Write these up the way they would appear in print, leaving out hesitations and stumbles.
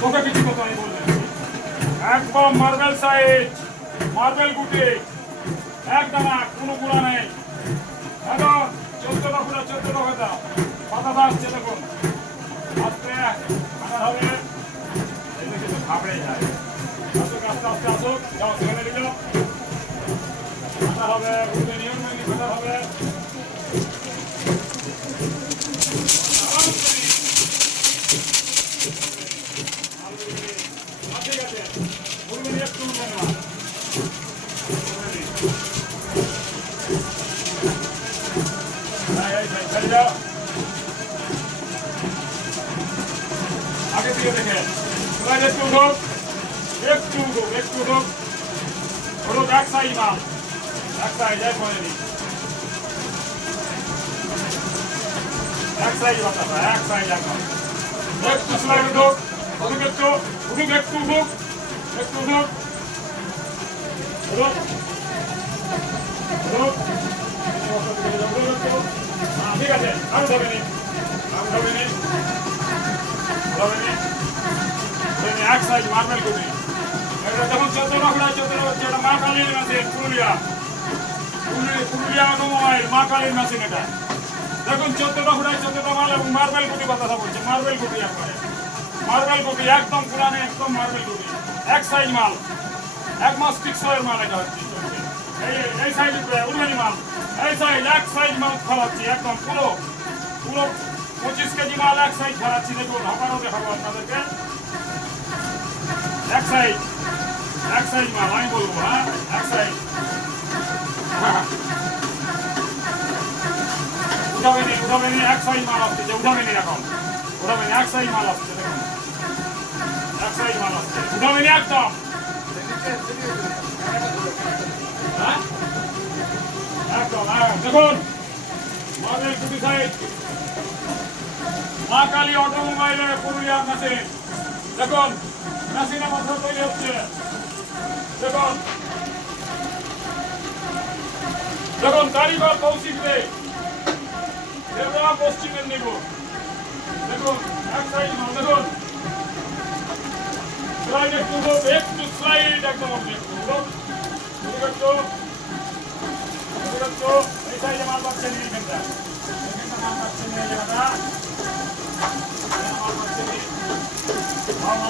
তোকে কিছু কথা আমি বললাম একদম মার্বেল সাইজ মার্বেল গুটি একদম কোনো গুণা নেই একদম 14টা ফুটা 14টা কথা পাতা আসছে দেখুন আস্তে আনার হবে এই দেখে তো ঘাবড়ে যায় আসুক আস্তে আস্তে আসুক যাও সেখানে দিল আনার হবে গুটি নিয়ম মেনে কথা হবে ঠিক আছে বলবেন একটু ধন্যবাদ आगे दिए देखें একটু উঠুক একটু উঠুক একটু উঠুক উঠুক এক সাইজ মাল এক সাইজ এক করে নি এক সাইজ বাতাসা এক সাইজ একদম একটু স্লাইড উঠুক উঠুক একটু উঠুক একটু উঠুক একটু উঠুক উঠুক উঠুক ঠিক আছে আরো ধরে নি আরো ধরে নি এক সাইজ মার্বেল গুটি এটা যখন 14টা ফুটা 14টা হচ্ছে এটা মা কালীর মেশিন পুরুলিয়া অটোমোবাইল মা কালীর মেশিন এটা দেখুন 14টা ফুটায় 14টা মাল এবং মার্বেল গুটি কথা বলছে মার্বেল গুটি একবারে মার্বেল গুটি একদম পুরানো একদম মার্বেল গুটি এক সাইজ মাল এক মাস টিকসয়ের মাল এটা হচ্ছে এই সাইজ উড়ানি মাল এই সাইজ এক সাইজ মাল ফলাচ্ছি একদম পুরো 25 কেজি মাল এক সাইজ ফলাচ্ছি দেখুন আবারও দেখাবো আপনাদেরকে এক সাইজ মাল আমি বলবো হ্যাঁ এক সাইজ উঠাবে নি এক সাইজ মাল আসছে উঠাবে নি এখন উঠাবে নি এক সাইজ মাল আসছে দেখুন এক সাইজ মাল আসছে উঠাবে নি একদম একদম দেখুন মার্বেল গুটি সাইজ মা কালী অটোমোবাইলের পুরুলিয়ার মেশিন দেখুন মেশিনের মধ্যে তৈরি হচ্ছে দেখুন দেখুন কারিগর কৌশিক দে পশ্চিম মেদিনীপুর দেখুন এক সাইড মাল দেখুন স্লাইড একটু একটু স্লাইড একদম একটু এই সাইডে মাল পাচ্ছে নি এখানটা মাল পাচ্ছে নি এই জায়গাটা মাল পাচ্ছে নি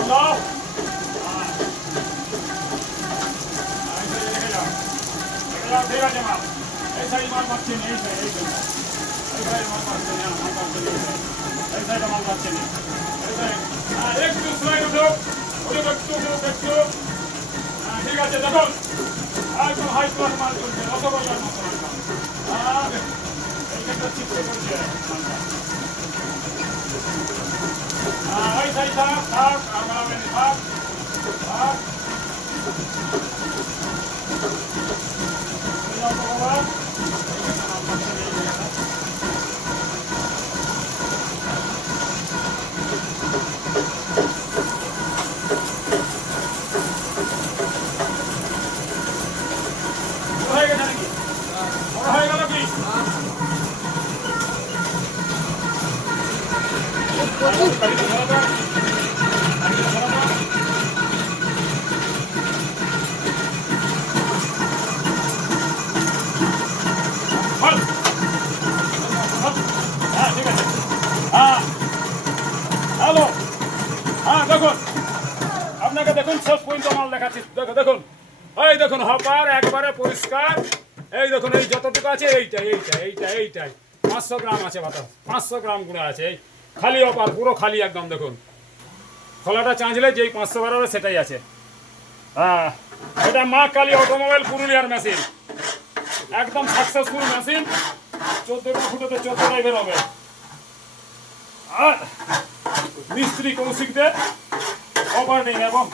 Allah ঠিক আছে মাল এই সাইড মাল পাচ্ছি না এই সাইড মাল পাচ্ছি না এই সাইড মাল পাচ্ছি না একটু স্লাইড উঠুক একটু ঠিক আছে দেখুন একদম হাই ক্লাস মাল চলছে রসগোল্লার মতো এইখানটা চিপতে করছে এই সাইড থাক আমরা থাক হয়ে গেল কি হ্যালো হ্যাঁ দেখুন আপনাকে দেখুন শেষ পর্যন্ত মাল দেখাচ্ছি দেখুন এই দেখুন হপার একবারে পরিষ্কার এই দেখুন এই যতটুকু আছে এইটাই 500 গ্রাম আছে বাতাস 500 গ্রাম গুঁড়া আছে এই খালি হপার পুরো খালি একদম দেখুন খোলাটা চাঁচলে যেই 500 বার হবে সেটাই আছে হ্যাঁ এটা মা কালী অটোমোবাইল পুরুলিয়ার মেশিন একদম সাকসেসফুল মেশিন 14টা ফুটোতে 14টাই বের হবে আর মিস্ত্রি কৌশিক দে অপারেটিং এবং